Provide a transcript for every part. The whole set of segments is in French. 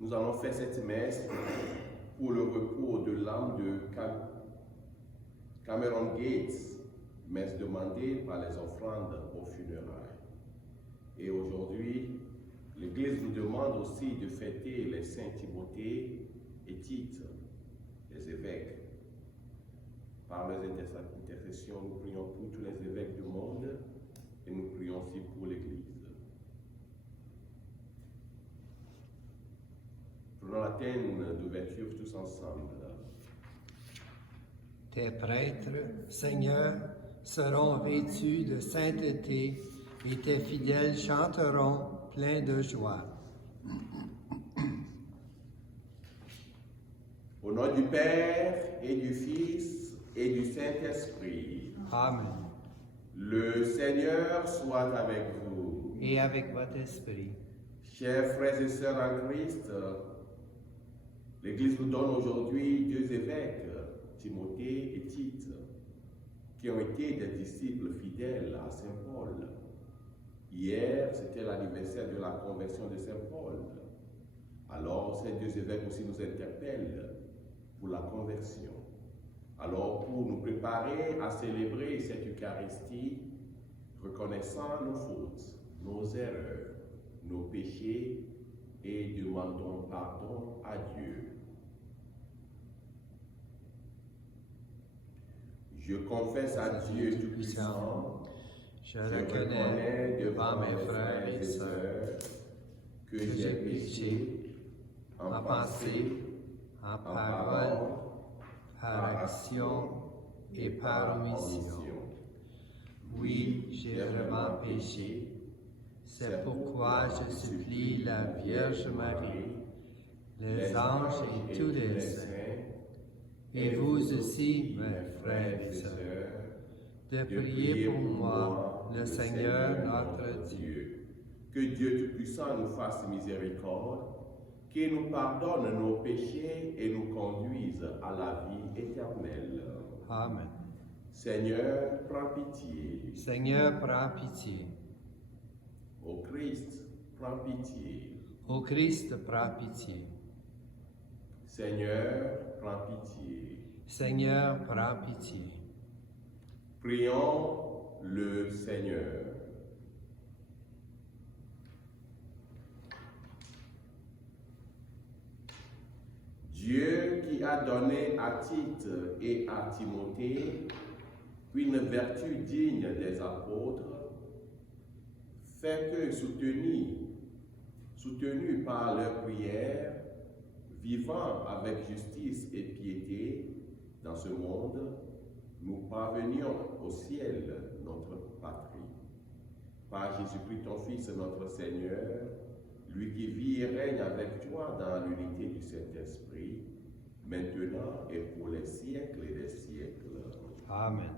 nous allons faire cette messe pour le repos de l'âme de Cameron Gates, messe demandée par les offrandes aux funérailles. Et aujourd'hui, l'Église nous demande aussi de fêter les saints Timothée et Tite, les évêques. Par leurs intercessions, nous prions pour tous les évêques du monde et nous prions aussi pour l'Église. Prenons la thème d'ouverture tous ensemble. Tes prêtres, Seigneur, seront vêtus de sainteté et tes fidèles chanteront pleins de joie. Au nom du Père et du Fils et du Saint-Esprit. Amen. Le Seigneur soit avec vous. Et avec votre esprit. Chers frères et sœurs en Christ, l'Église nous donne aujourd'hui deux évêques, Timothée et Tite, qui ont été des disciples fidèles à Saint Paul. Hier, c'était l'anniversaire de la conversion de Saint Paul. Alors, ces deux évêques aussi nous interpellent pour la conversion. Alors, pour nous préparer à célébrer cette Eucharistie, reconnaissant nos fautes, nos erreurs, nos péchés et demandons pardon à Dieu. Je confesse à Dieu Tout-Puissant, je reconnais devant mes frères et sœurs que j'ai péché en pensée, en parole, par action et par omission. Oui, j'ai vraiment péché. C'est pourquoi je supplie la Vierge Marie, les anges et tous les saints, et vous aussi, mes frères et sœurs, de prier pour moi, le Seigneur notre Dieu. Que Dieu Tout-Puissant nous fasse miséricorde, qu'il nous pardonne nos péchés et nous conduise à la vie éternelle. Amen. Seigneur, prends pitié. Seigneur, prends pitié. Ô Christ, prends pitié. Ô Christ, prends pitié. Seigneur, prends pitié. Seigneur, prends pitié. Prions le Seigneur. Dieu qui a donné à Tite et à Timothée une vertu digne des apôtres, fait que, soutenus par leurs prières, vivant avec justice et piété dans ce monde, nous parvenions au ciel, notre patrie. Par Jésus-Christ, ton Fils, notre Seigneur, lui qui vit et règne avec toi dans l'unité du Saint-Esprit, maintenant et pour les siècles et des siècles. Amen.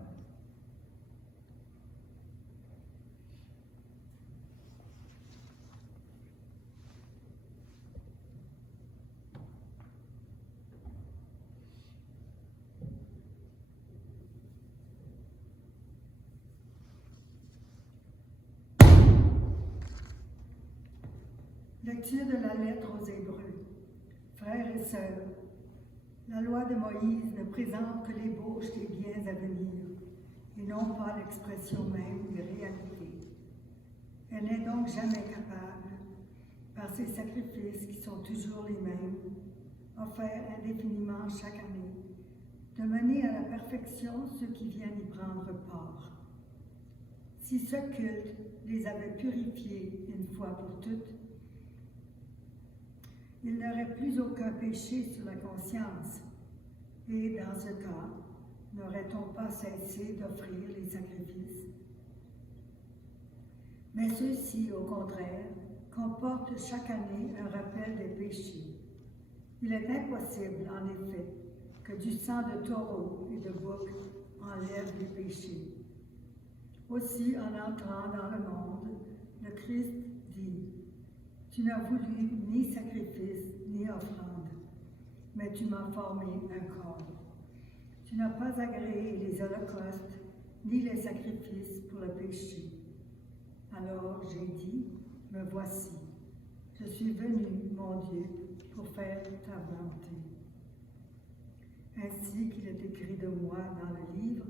Lecture de la lettre aux Hébreux. Frères et sœurs, la loi de Moïse ne présente que l'ébauche des biens à venir, et non pas l'expression même des réalités. Elle n'est donc jamais capable, par ses sacrifices qui sont toujours les mêmes, offerts indéfiniment chaque année, de mener à la perfection ceux qui viennent y prendre part. Si ce culte les avait purifiés une fois pour toutes, il n'aurait plus aucun péché sur la conscience, et dans ce cas, n'aurait-on pas cessé d'offrir les sacrifices? Mais ceux-ci, au contraire, comportent chaque année un rappel des péchés. Il est impossible, en effet, que du sang de taureau et de bouc enlève les péchés. Aussi, en entrant dans le monde, le Christ dit: tu n'as voulu ni sacrifice, ni offrande, mais tu m'as formé un corps. Tu n'as pas agréé les holocaustes, ni les sacrifices pour le péché. Alors j'ai dit, me voici, Je suis venu, mon Dieu, pour faire ta volonté. Ainsi qu'il est écrit de moi dans le livre,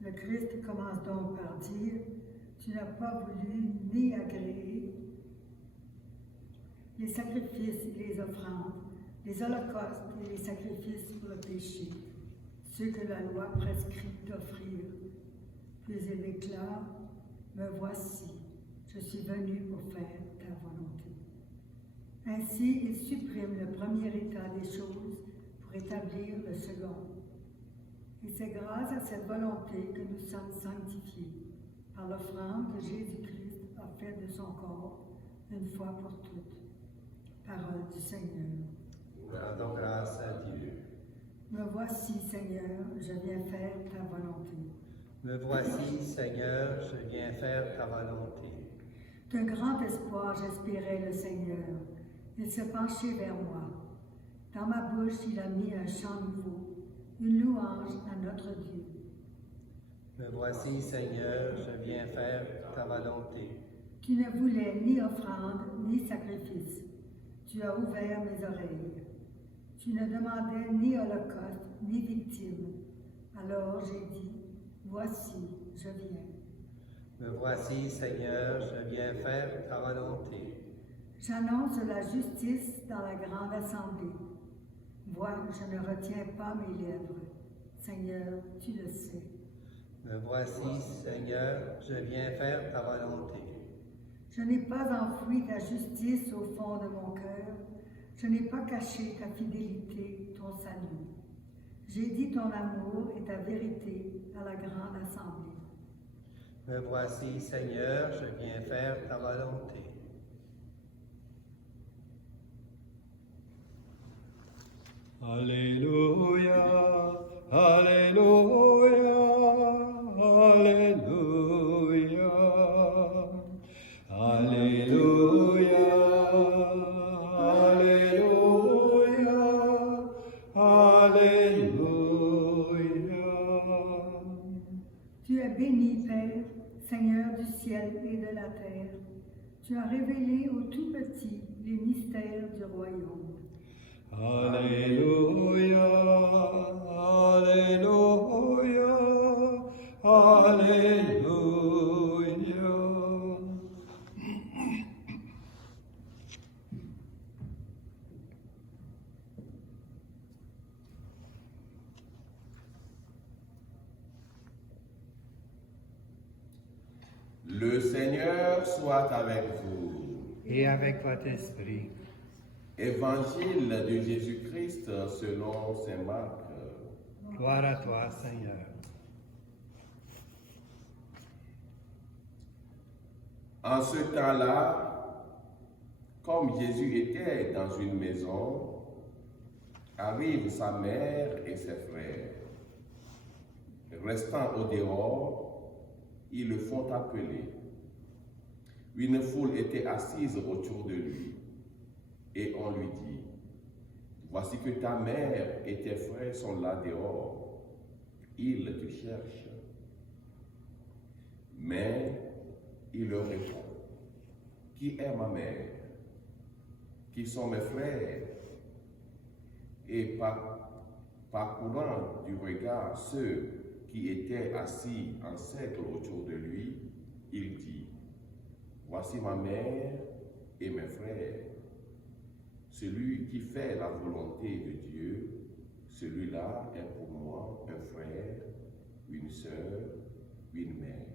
le Christ commence donc par dire, tu n'as pas voulu ni agréer les sacrifices et les offrandes, les holocaustes et les sacrifices pour le péché, ceux que la loi prescrit d'offrir. Puis il déclare, me voici, je suis venu pour faire ta volonté. Ainsi, il supprime le premier état des choses pour établir le second. Et c'est grâce à cette volonté que nous sommes sanctifiés, par l'offrande que Jésus-Christ a faite de son corps, une fois pour toutes. Parole du Seigneur. Rendons grâce à Dieu. Me voici, Seigneur, je viens faire ta volonté. Me voici, Seigneur, je viens faire ta volonté. D'un grand espoir, j'espérais le Seigneur. Il s'est penché vers moi. Dans ma bouche, il a mis un chant nouveau, une louange à notre Dieu. Me voici, Seigneur, je viens faire ta volonté. Tu ne voulais ni offrande, ni sacrifice. Tu as ouvert mes oreilles. Tu ne demandais ni holocauste, ni victime. Alors j'ai dit, voici, je viens. Me voici, Seigneur, je viens faire ta volonté. J'annonce la justice dans la grande assemblée. Vois, je ne retiens pas mes lèvres. Seigneur, tu le sais. Me voici, Seigneur, je viens faire ta volonté. Je n'ai pas enfoui ta justice au fond de mon cœur. Je n'ai pas caché ta fidélité, ton salut. J'ai dit ton amour et ta vérité à la grande assemblée. Me voici, Seigneur, je viens faire ta volonté. Alléluia, Alléluia, Alléluia, Alléluia, Alléluia, Alléluia. Tu es béni, Père, Seigneur du ciel et de la terre. Tu as révélé aux tout petits les mystères du royaume. Alléluia, Alléluia, Alléluia. Le Seigneur soit avec vous. Et avec votre esprit. Évangile de Jésus-Christ selon saint Marc. Gloire à toi, Seigneur. En ce temps-là, comme Jésus était dans une maison, arrivent sa mère et ses frères. Restant au dehors, ils le font appeler. Une foule était assise autour de lui. Et on lui dit, voici que ta mère et tes frères sont là dehors. Ils te cherchent. Mais il leur répond, qui est ma mère? Qui sont mes frères? Et parcourant du regard ceux qui étaient assis en cercle autour de lui, il dit, voici ma mère et mes frères. Celui qui fait la volonté de Dieu, celui-là est pour moi un frère, une sœur, une mère.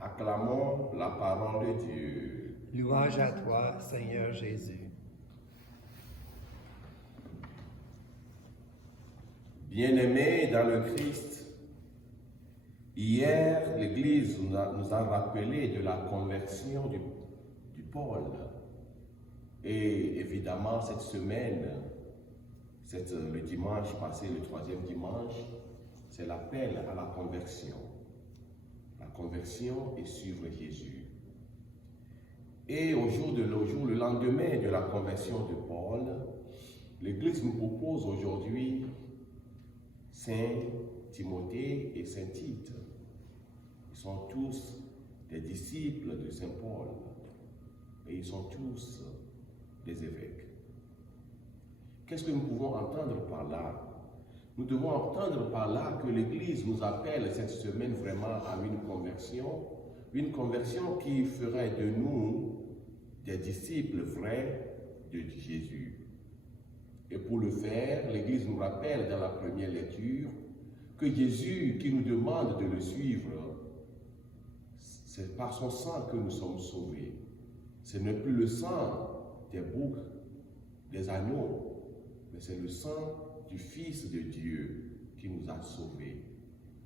Acclamons la parole de Dieu. Louange à toi, Seigneur Jésus. Bien-aimés dans le Christ, hier, l'Église nous a rappelé de la conversion du Paul. Et évidemment, cette semaine, le dimanche passé, le 3e dimanche, c'est l'appel à la conversion. La conversion et suivre Jésus. Et au jour, le lendemain de la conversion de Paul, l'Église nous propose aujourd'hui Saint Timothée et Saint Tite. Ils sont tous des disciples de Saint Paul. Et ils sont tous des évêques. Qu'est-ce que nous pouvons entendre par là? Nous devons entendre par là que l'Église nous appelle cette semaine vraiment à une conversion qui ferait de nous des disciples vrais de Jésus. Et pour le faire, l'Église nous rappelle dans la première lecture que Jésus qui nous demande de le suivre, c'est par son sang que nous sommes sauvés. Ce n'est plus le sang des boucs, des agneaux, mais c'est le sang du Fils de Dieu qui nous a sauvés.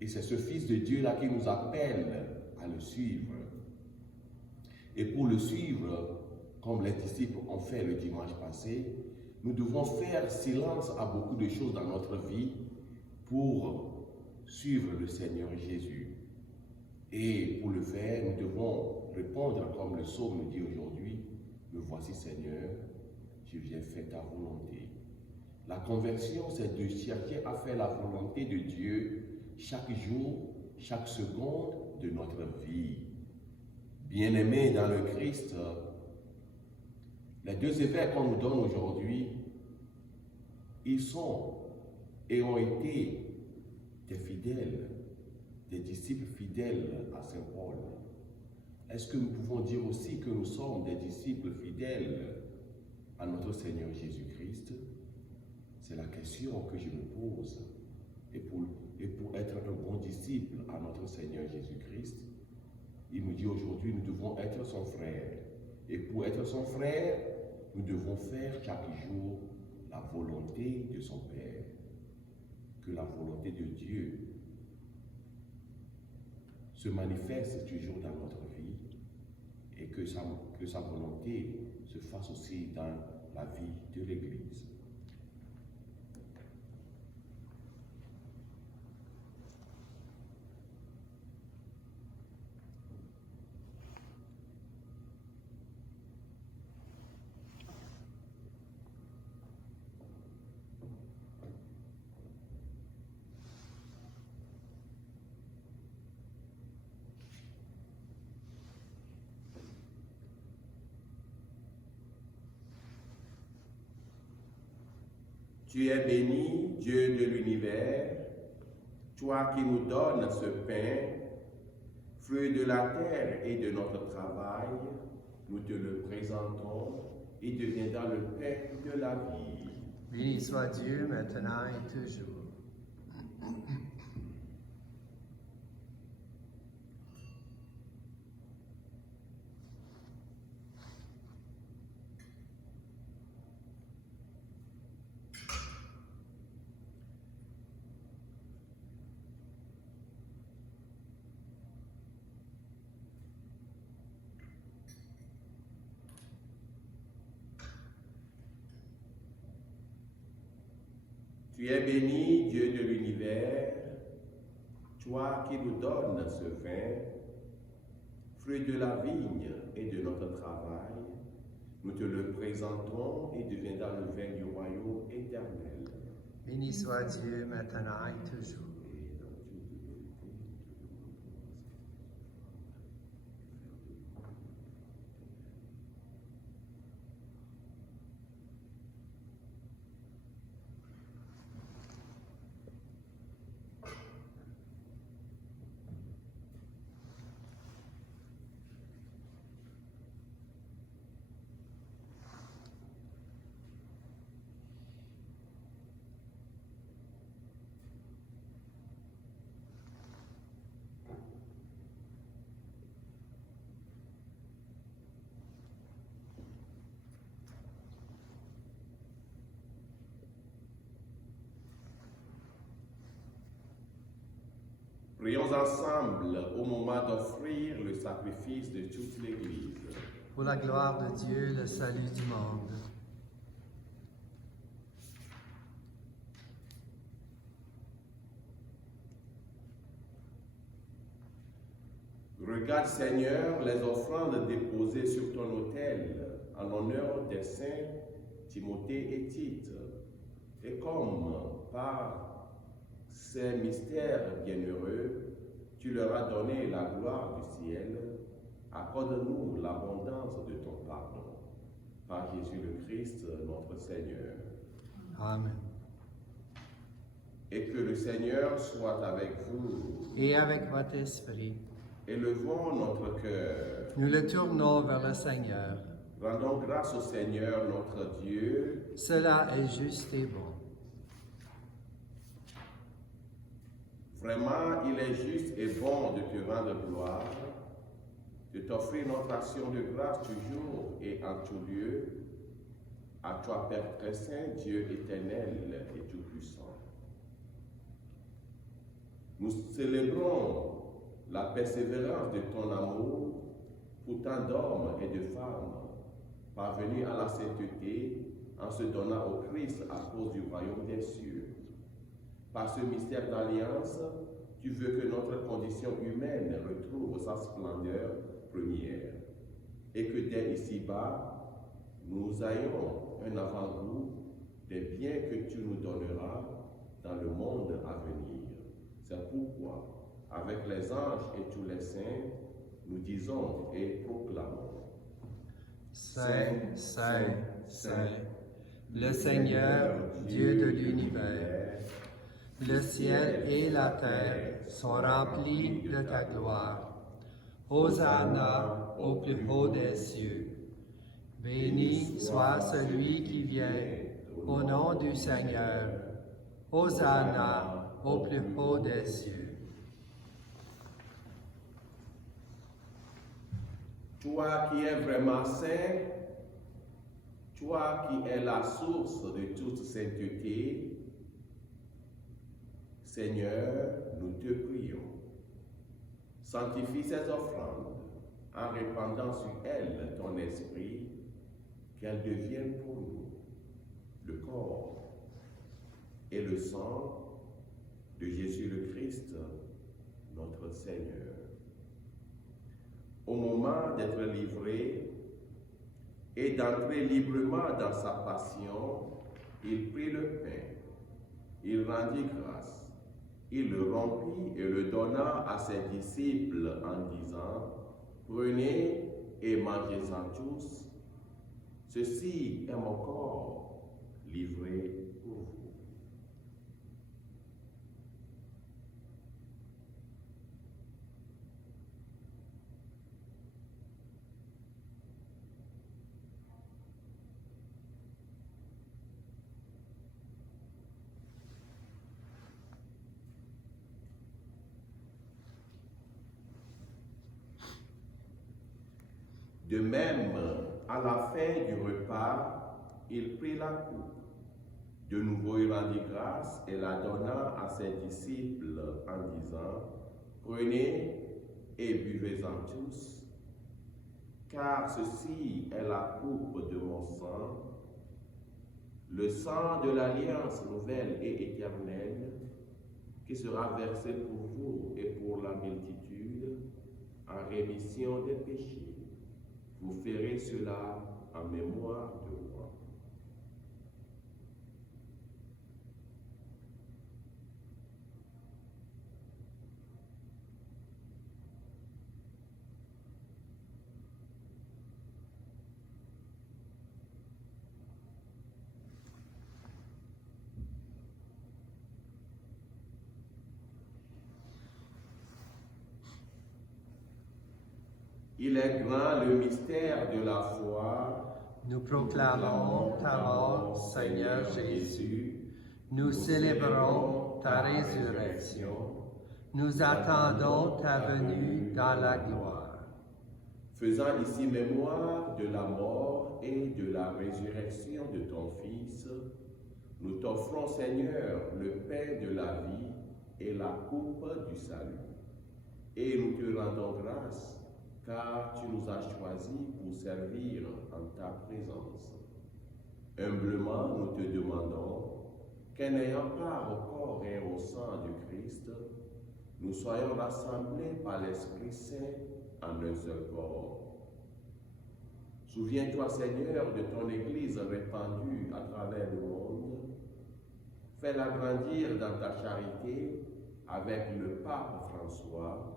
Et c'est ce Fils de Dieu-là qui nous appelle à le suivre. Et pour le suivre, comme les disciples ont fait le dimanche passé, nous devons faire silence à beaucoup de choses dans notre vie pour suivre le Seigneur Jésus. Et pour le faire, nous devons répondre comme le psaume nous dit aujourd'hui, « Me voici Seigneur, je viens faire ta volonté ». La conversion, c'est de chercher à faire la volonté de Dieu chaque jour, chaque seconde de notre vie. Bien-aimés dans le Christ, les deux évêques qu'on nous donne aujourd'hui, ils sont et ont été des fidèles, des disciples fidèles à Saint Paul. Est-ce que nous pouvons dire aussi que nous sommes des disciples fidèles à notre Seigneur Jésus-Christ? C'est la question que je me pose. Et pour être un bon disciple à notre Seigneur Jésus-Christ, il nous dit aujourd'hui, nous devons être son frère. Et pour être son frère, nous devons faire chaque jour la volonté de son Père. Que la volonté de Dieu se manifeste toujours dans notre vie et que sa volonté se fasse aussi dans la vie de l'Église. Tu es béni, Dieu de l'univers, toi qui nous donnes ce pain, fruit de la terre et de notre travail, nous te le présentons et deviendra le pain de la vie. Béni soit Dieu maintenant et toujours. Tu es béni, Dieu de l'univers, toi qui nous donnes ce vin, fruit de la vigne et de notre travail, nous te le présentons et deviendra le vin du royaume éternel. Béni soit Dieu maintenant et toujours. Prions ensemble au moment d'offrir le sacrifice de toute l'Église. Pour la gloire de Dieu, le salut du monde. Regarde, Seigneur, les offrandes déposées sur ton autel en l'honneur des saints Timothée et Tite. Et comme par ces mystères bienheureux, tu leur as donné la gloire du ciel, accorde-nous l'abondance de ton pardon. Par Jésus le Christ, notre Seigneur. Amen. Et que le Seigneur soit avec vous. Et avec votre esprit, Élevons notre cœur. nous le tournons vers le Seigneur. Rendons grâce au Seigneur notre Dieu. Cela est juste et bon. Vraiment, il est juste et bon de te rendre gloire, de t'offrir notre action de grâce toujours et en tout lieu, à toi, Père très saint, Dieu éternel et tout-puissant. Nous célébrons la persévérance de ton amour pour tant d'hommes et de femmes parvenus à la sainteté en se donnant au Christ à cause du royaume des cieux. Par ce mystère d'alliance, tu veux que notre condition humaine retrouve sa splendeur première et que dès ici-bas, nous ayons un avant-goût des biens que tu nous donneras dans le monde à venir. C'est pourquoi, avec les anges et tous les saints, nous disons et proclamons. Saint, Saint, Saint, le Seigneur, Dieu de l'univers, le ciel et la terre sont remplis de ta gloire. Hosanna au plus haut des cieux. Béni soit celui qui vient au nom du Seigneur. Hosanna au plus haut des cieux. Toi qui es vraiment saint, toi qui es la source de toute sainteté, Seigneur, nous te prions. Sanctifie ces offrandes en répandant sur elles ton esprit, qu'elles deviennent pour nous le corps et le sang de Jésus le Christ, notre Seigneur. Au moment d'être livré et d'entrer librement dans sa passion, il prit le pain, il rendit grâce. Il le rompit et le donna à ses disciples en disant, « Prenez et mangez-en tous. Ceci est mon corps livré pour vous. » De même, à la fin du repas, il prit la coupe. De nouveau, il rendit grâce et la donna à ses disciples en disant, « Prenez et buvez-en tous, car ceci est la coupe de mon sang, le sang de l'alliance nouvelle et éternelle, qui sera versé pour vous et pour la multitude en rémission des péchés. Vous ferez cela en mémoire de moi. » Il est grand le mystère de la foi. Nous proclamons ta mort, Seigneur Jésus. Nous célébrons ta résurrection. Nous attendons ta venue dans la gloire. Faisant ici mémoire de la mort et de la résurrection de ton Fils, nous t'offrons, Seigneur, le pain de la vie et la coupe du salut. Et nous te rendons grâce, car tu nous as choisis pour servir en ta présence. Humblement, nous te demandons qu'en ayant part au corps et au sang du Christ, nous soyons rassemblés par l'Esprit Saint en un seul corps. Souviens-toi, Seigneur, de ton Église répandue à travers le monde. Fais-la grandir dans ta charité avec le pape François,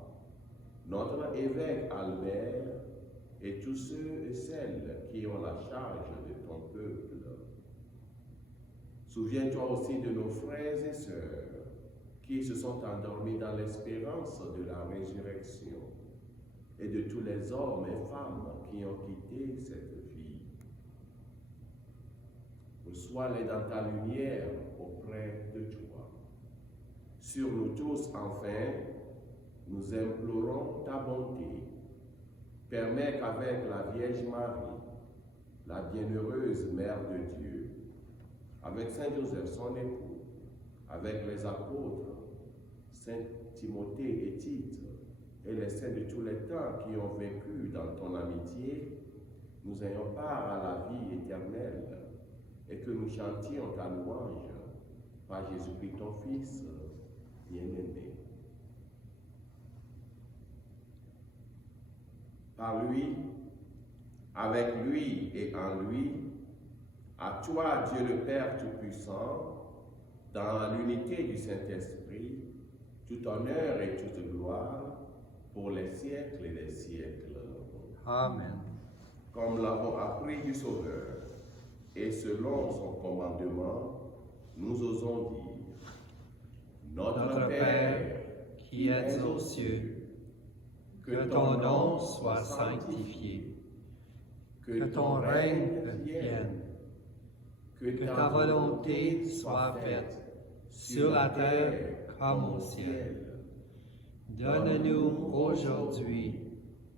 notre évêque Albert et tous ceux et celles qui ont la charge de ton peuple. Souviens-toi aussi de nos frères et sœurs qui se sont endormis dans l'espérance de la résurrection et de tous les hommes et femmes qui ont quitté cette vie. Reçois-les dans ta lumière auprès de toi. Sur nous tous, enfin, nous implorons ta bonté. Permets qu'avec la Vierge Marie, la bienheureuse Mère de Dieu, avec Saint Joseph, son époux, avec les apôtres, Saint Timothée et Tite, et les saints de tous les temps qui ont vécu dans ton amitié, nous ayons part à la vie éternelle et que nous chantions ta louange par Jésus-Christ, ton Fils bien-aimé. Par lui, avec lui et en lui, à toi, Dieu le Père Tout-Puissant, dans l'unité du Saint-Esprit, tout honneur et toute gloire pour les siècles et les siècles. Amen. Comme l'avons appris du Sauveur, et selon son commandement, nous osons dire, Notre Père, qui es aux cieux, que ton nom soit sanctifié, que ton règne vienne, que ta volonté soit faite sur la terre comme au ciel. Donne-nous aujourd'hui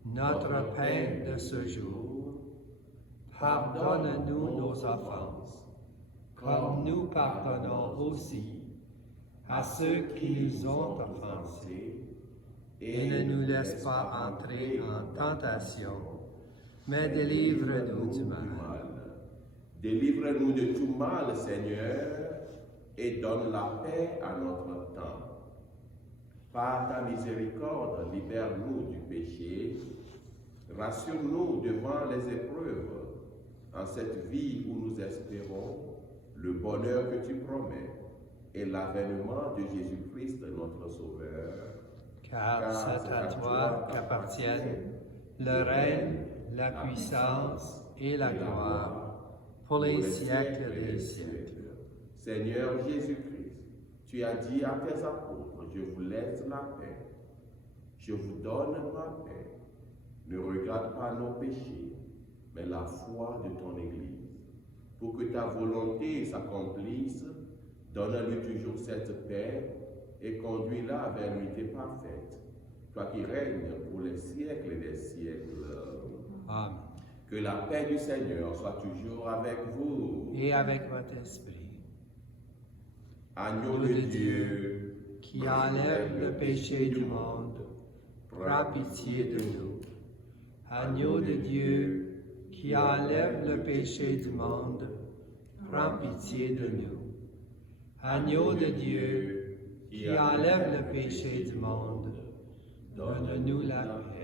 notre pain de ce jour. Pardonne-nous nos offenses, comme nous pardonnons aussi à ceux qui nous ont offensés. Et ne nous laisse pas entrer en tentation, mais délivre-nous du mal. Délivre-nous de tout mal, Seigneur, et donne la paix à notre temps. Par ta miséricorde, libère-nous du péché, rassure-nous devant les épreuves, en cette vie où nous espérons le bonheur que tu promets et l'avènement de Jésus-Christ, notre Sauveur. Car c'est à toi qu'appartiennent le règne, la puissance et la gloire pour les siècles des siècles. Seigneur Jésus-Christ, tu as dit à tes apôtres, je vous laisse la paix, je vous donne ma paix. Ne regarde pas nos péchés, mais la foi de ton Église. Pour que ta volonté s'accomplisse, donne-lui toujours cette paix et conduis-la vers l'unité parfaite, toi qui règnes pour les siècles des siècles. Amen. Que la paix du Seigneur soit toujours avec vous. Et avec votre esprit. Agneau de Dieu, qui enlève le péché du monde, prends pitié de nous. Agneau de Dieu, qui enlève le péché du monde, prends pitié de nous. Agneau de Dieu, qui enlève le péché du monde, donne-nous la paix.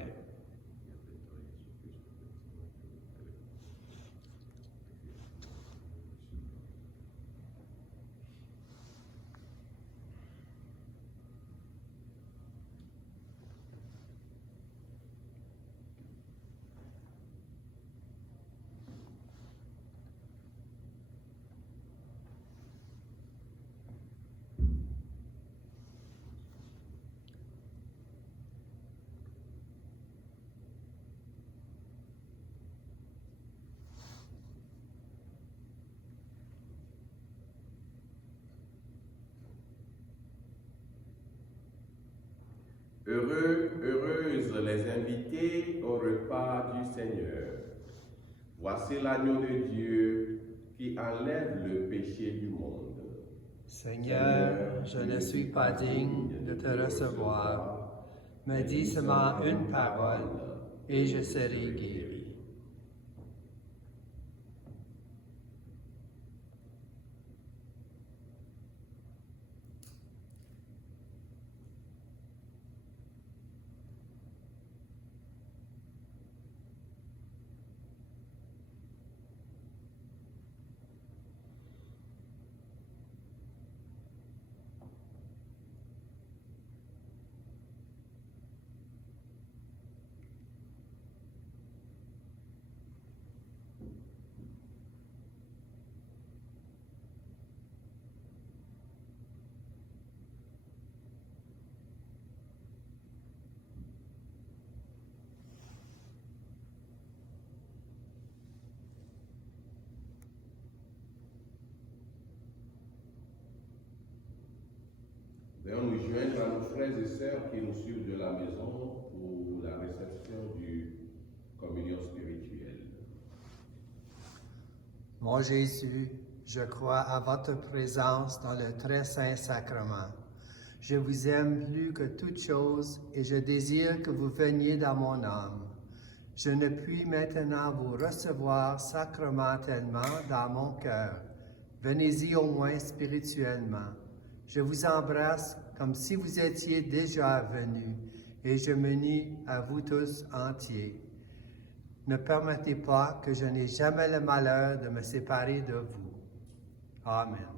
Heureux, heureuses les invités au repas du Seigneur. Voici l'agneau de Dieu qui enlève le péché du monde. Seigneur, je ne suis pas digne de te recevoir, mais dis seulement une parole et je serai guéri. et on nous joindre à nos frères et sœurs qui nous suivent de la maison pour la réception du communion spirituelle. Mon Jésus, je crois à votre présence dans le très saint sacrement. Je vous aime plus que toute chose et je désire que vous veniez dans mon âme. Je ne puis maintenant vous recevoir sacramentellement dans mon cœur. Venez-y au moins spirituellement. Je vous embrasse comme si vous étiez déjà venus et je m'unis à vous tous entiers. Ne permettez pas que je n'ai jamais le malheur de me séparer de vous. Amen.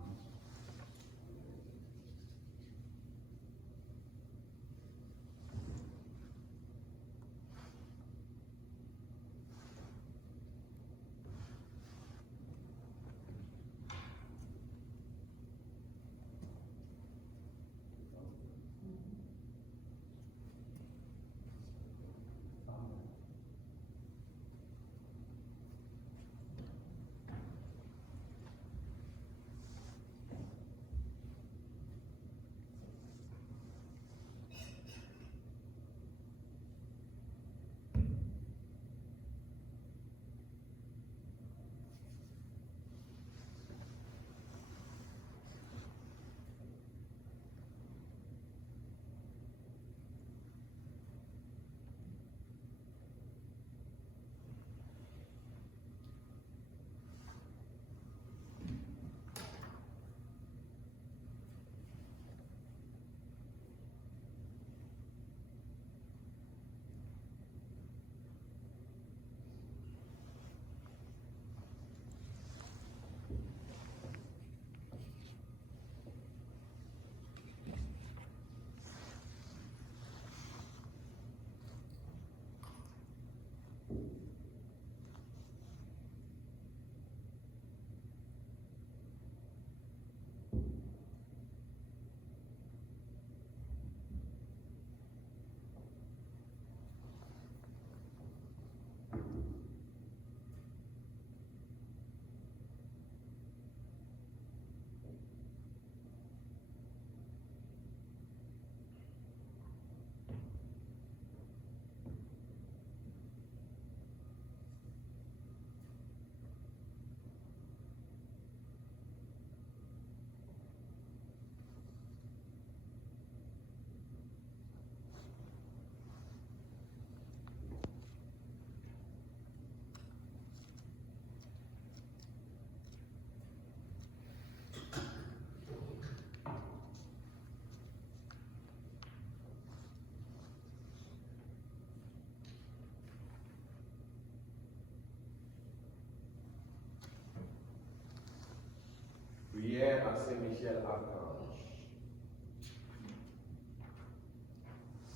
Prière à Saint-Michel Archange.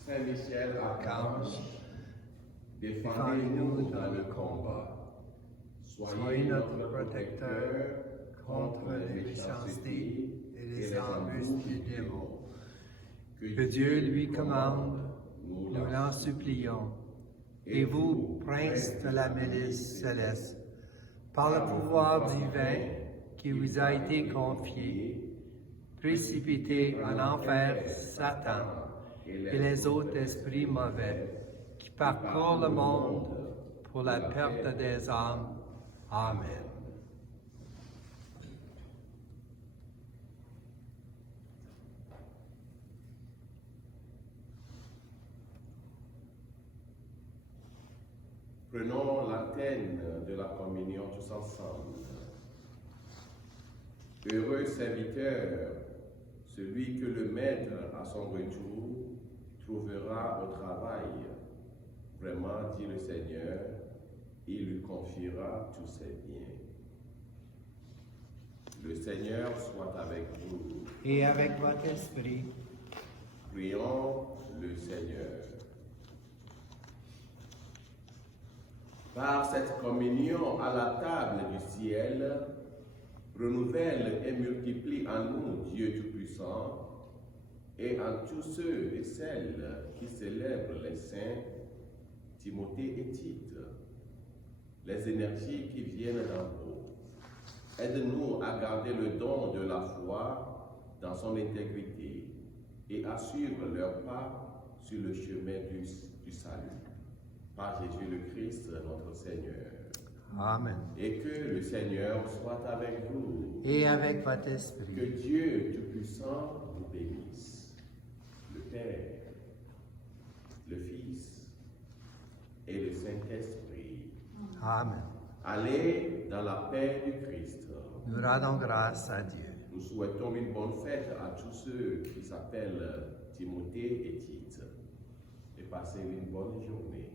Saint-Michel Archange, défendez-nous dans le combat. Soyez notre protecteur contre les méchancetés et les embûches du démon. Que Dieu lui commande, nous l'en supplions. Et vous, prince de la milice céleste, par le pouvoir divin qui vous a été confié, précipitez en enfer Satan et les autres esprits mauvais qui parcourent le monde pour la perte des âmes. Amen. Prenons l'antenne de la communion tous ensemble. Heureux serviteur, celui que le maître à son retour trouvera au travail. Vraiment, dit le Seigneur, il lui confiera tous ses biens. Le Seigneur soit avec vous. Et avec votre esprit, Prions le Seigneur. Par cette communion à la table du ciel, renouvelle et multiplie en nous, Dieu Tout-Puissant, et en tous ceux et celles qui célèbrent les saints, Timothée et Tite, les énergies qui viennent d'en haut. Aide-nous à garder le don de la foi dans son intégrité et à suivre leurs pas sur le chemin du salut. Par Jésus le Christ, notre Seigneur. Amen. Et que le Seigneur soit avec vous. Et avec votre Que esprit. Dieu Tout-Puissant vous bénisse, le Père, le Fils et le Saint-Esprit. Amen. Allez dans la paix du Christ. Nous rendons grâce à Dieu. Nous souhaitons une bonne fête à tous ceux qui s'appellent Timothée et Tite. Et passez une bonne journée.